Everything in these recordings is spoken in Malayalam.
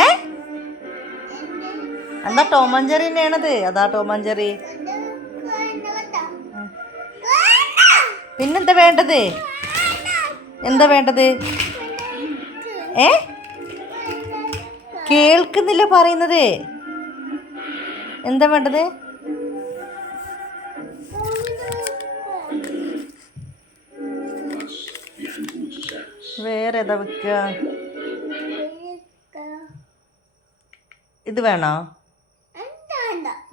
ഏ? എന്താ ടോമഞ്ചറി തന്നെയാണത്. അതാ ടോമഞ്ചറി പിന്നെന്താ വേണ്ടത്? എന്താ വേണ്ടത്? ഏ? കേൾക്കുന്നില്ല പറയുന്നത്. എന്താ വേണ്ടത്? വേറെ ഏതാ വെക്കുക ഇത് വേണോ?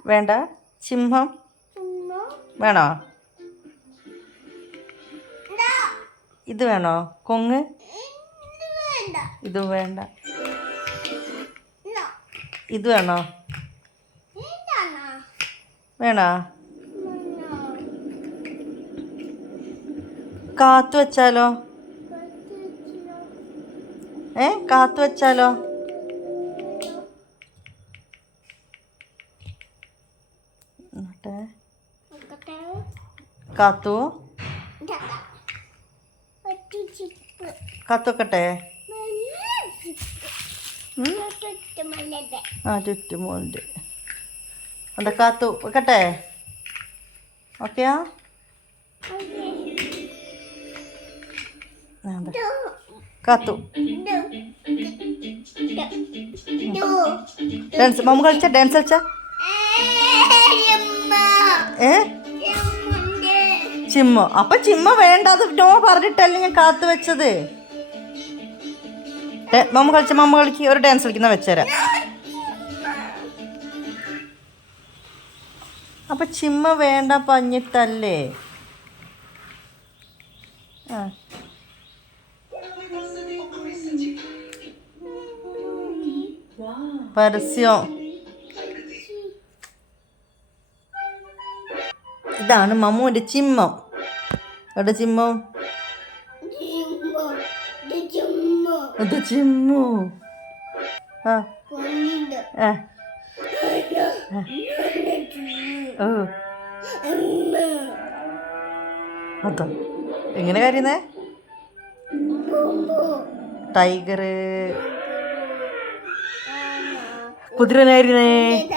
വേണ്ട? സിംഹം വേണോ? ഇത് വേണോ? കൊങ്ങ്? ഇത് വേണ്ട. ഇത് വേണോ? വേണോ? കാത്തു വെച്ചാലോ? ഏ? കാത്തു വെച്ചാലോ? എന്നിട്ട് കാത്തു. കാത്തു വെക്കട്ടെ ഉം? ആ ചുറ്റുമുണ്ട് അത് കാത്തു. വെക്കട്ടെ. ഓക്കെയാ. കാത്തു. ഡാൻസ്. മമ്മ കളിച്ച ഡാൻസ് കളിച്ച? ഏ? ചിമ്മ. അപ്പൊ ചിമ്മ വേണ്ട അത് നോ പറഞ്ഞിട്ടല്ലേ ഞാൻ കാത്തു വെച്ചത്? മമ്മ കളിച്ച മമ്മ കളിക്ക്. ഒരു ഡാൻസ് കളിക്കുന്ന വെച്ചേരാ അപ്പൊ ചിമ്മ വേണ്ട പഞ്ഞിട്ടല്ലേ പരസ്യം. ഇതാണ് മമ്മുവിന്റെ ചിമ്മം. എവിടെ ചിമ്മം? ചിമ്മു? അതോ. എങ്ങനെ കരയുന്നേ? ടൈഗർ കുതിരനായിരുന്നേ.